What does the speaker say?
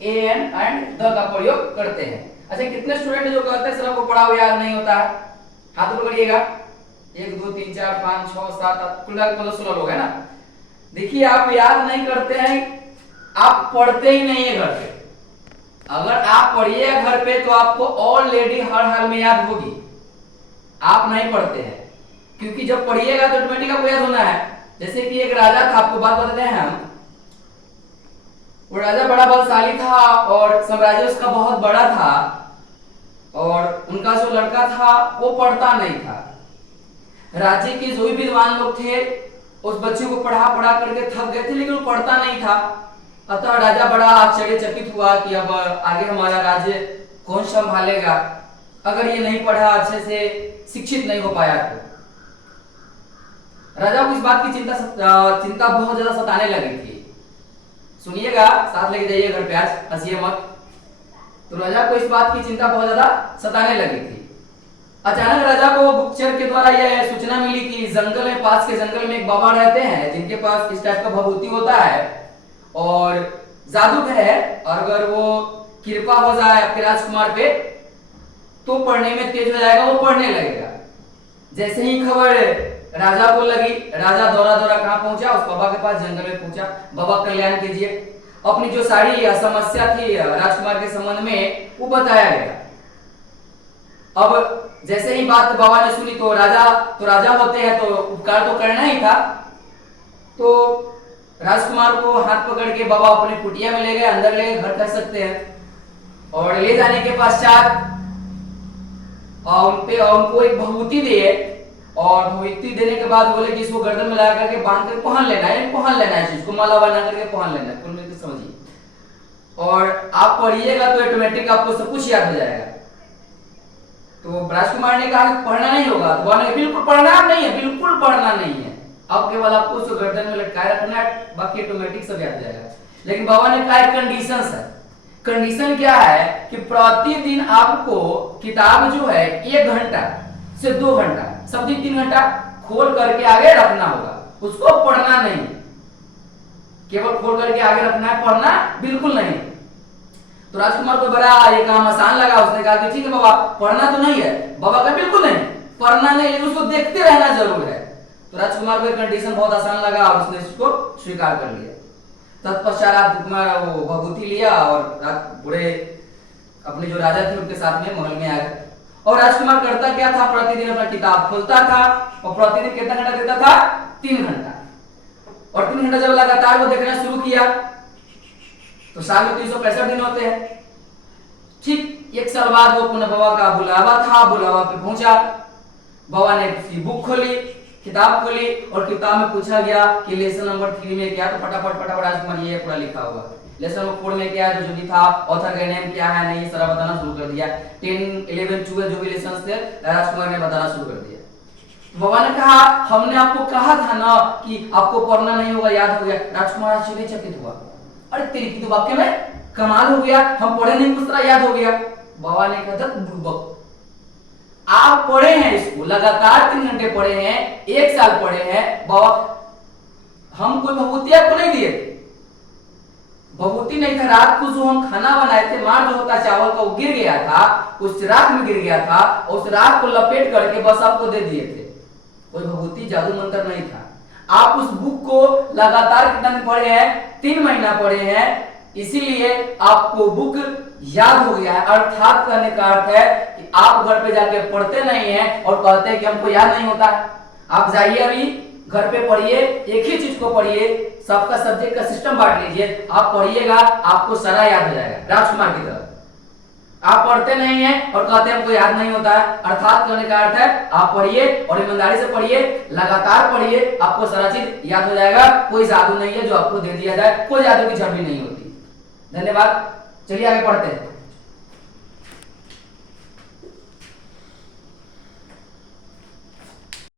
N and the का प्रयोग करते हैं। अच्छा, कितने स्टूडेंट जो कहते हैं सर को पढ़ा हुआ याद नहीं होता है, हाथ पकड़िएगा। 1 2 3 4 5 6 7 8 कुल मिलाकर 16 लोग है ना। देखिए आप याद नहीं करते हैं, आप पढ़ते ही नहीं है घर पे। अगर आप पढ़िए घर पे तो आपको ऑलरेडी हर हाल में याद होगी, आप नहीं पढ़ते हैं क्योंकि जब पढ़िएगा तो ऑटोमेटिक आपको याद होना है। जैसे कि एक राजा था, आपको बात बताते हैं हम। वो राजा बड़ा बलशाली था और साम्राज्य उसका बहुत बड़ा था, और उनका जो लड़का था वो पढ़ता नहीं था। राज्य के जो भी विद्वान लोग थे उस बच्चे को पढ़ा पढ़ा करके थक गए थे, लेकिन वो पढ़ता नहीं था। अतः राजा बड़ा आश्चर्यचकित हुआ कि अब आगे हमारा राज्य कौन संभालेगा अगर ये नहीं पढ़ा, अच्छे से शिक्षित नहीं हो पाया तो। राजा को इस बात की चिंता बहुत ज्यादा सताने लगी थी। सुनिएगा, साथ लेके जाइए घर पे, आज हंसिए मत। तो राजा को इस बात की चिंता बहुत ज्यादा सताने लगी थी। अचानक राजा को गुप्तचर के द्वारा यह सूचना मिली कि जंगल में, पास के जंगल में एक बाबा रहते हैं जिनके पास इस टाइप का भभूति होता है और जादू है, और अगर वो कृपा हो जाए आपके राजकुमार पे तो पढ़ने में तेज हो जाएगा, वो पढ़ने लगेगा। जैसे ही खबर राजा को लगी, राजा दौड़ा दौड़ा कहां पहुंचा, उस बाबा के पास, जंगल में पहुंचा। बाबा कल्याण कीजिए। अपनी जो सारी समस्या थी राजकुमार के संबंध में वो बताया गया। अब जैसे ही बात बाबा ने सुनी तो राजा होते हैं तो उपकार तो करना ही था। तो राजकुमार को हाथ पकड़ के बाबा अपनी कुटिया में ले गए, अंदर ले गए, घर कह सकते हैं। और ले जाने के पश्चात उनको एक भभूति दिए, और भभूति देने के बाद बोले कि इसको गर्दन में लगा करके बांध कर पहन लेना है, इसको माला बना करके पहन लेना है। कुल मिलकर समझिए, और आप पढ़िएगा तो ऑटोमेटिक आपको सब कुछ याद हो जाएगा। तो राजकुमार ने कहा कि पढ़ना नहीं होगा, तो बोला बिल्कुल पढ़ना नहीं है, बिल्कुल पढ़ना नहीं है, अब केवल आपको उसको गर्दन में लटकाए रखना है, बाकी ऑटोमेटिक सब याद हो जाएगा। लेकिन बाबा ने कहा कंडीशन है। कंडीशन क्या है कि प्रतिदिन आपको किताब जो है 1 घंटा से 2 घंटा, सब दिन 3 घंटा खोल करके आगे रखना होगा, उसको पढ़ना नहीं, केवल खोल करके आगे रखना है, पढ़ना बिल्कुल नहीं। तो राजकुमार को बड़ा ये काम आसान लगा। उसने कहा कि ठीक है बाबा, पढ़ना तो नहीं है। बाबा का बिल्कुल नहीं, पढ़ना नहीं, लेकिन उसको देखते रहना जरूर है। तो राजकुमार को कंडीशन बहुत आसान लगा और उसने इसको स्वीकार कर लिया। तत्पश्चात राजकुमार वो भभूति लिया और पूरे अपने जो राजा थे उनके साथ में महल में आ गए। और राजकुमार करता क्या था, प्रतिदिन अपना किताब खोलता था और प्रतिदिन कितना घंटा देता था, 3 घंटा। और 3 घंटा जब लगातार वो देखना शुरू किया तो साल में 365 दिन होते हैं। ठीक 1 साल बाद वो पुनः बाबा का बुलावा था, बुलावा पे पहुंचा। बाबा ने उसकी बुक खोली, किताब खोली, और किताब में पूछा गया कि लेसन नंबर 3 में क्या, तो फटाफट राजकुमार ये पूरा लिखा हुआ। लेसन नंबर 4 में क्या है, जो भी था, ऑथर का नेम क्या है, नहीं सारा बताना शुरू कर दिया। 10 11 12 जो भी लेसन थे राजकुमार ने बताना शुरू कर दिया। बाबा ने कहा हमने आपको कहा था ना कि आपको पढ़ना नहीं होगा, याद हो गया। राजकुमार आश्चर्यचकित हुआ, अरे तेरी की तो वाक्य में कमाल हो गया, हम पढ़े नहीं कुछ तरह याद हो गया। बाबा ने कहा बुड़बक, आप पढ़े हैं इसको, लगातार 3 घंटे पढ़े हैं, 1 साल पढ़े हैं। बाबा हम कोई भभूति आपको नहीं दिए, भभूति नहीं था। रात को जो हम खाना बनाए थे, मार जो होता चावल का, वो गिर गया था, उस राख में गिर गया था, उस राख को लपेट करके बस आपको दे दिए थे। कोई भभूति जादू मंत्र नहीं था। आप उस बुक को लगातार कितना दिन पढ़े हैं, 3 महीना पढ़े हैं, इसीलिए आपको बुक याद हो गया है। अर्थात कहने का अर्थ है कि आप घर पे जाके पढ़ते नहीं हैं और कहते हैं कि हमको याद नहीं होता है। आप जाइए अभी घर पे पढ़िए, एक ही चीज को पढ़िए, सबका सब्जेक्ट का सिस्टम बांट लीजिए, आप पढ़िएगा, आपको सारा याद हो जाएगा राजकुमार की तरह। आप पढ़ते नहीं हैं और कहते हैं हमको याद नहीं होता है, अर्थात कहने का अर्थ है आप पढ़िए और ईमानदारी से पढ़िए, लगातार पढ़िए, आपको सारा चीज याद हो जाएगा। कोई जादू नहीं है जो आपको दे दिया जाए, कोई जादू की झड़ी नहीं होती। धन्यवाद, चलिए आगे पढ़ते हैं।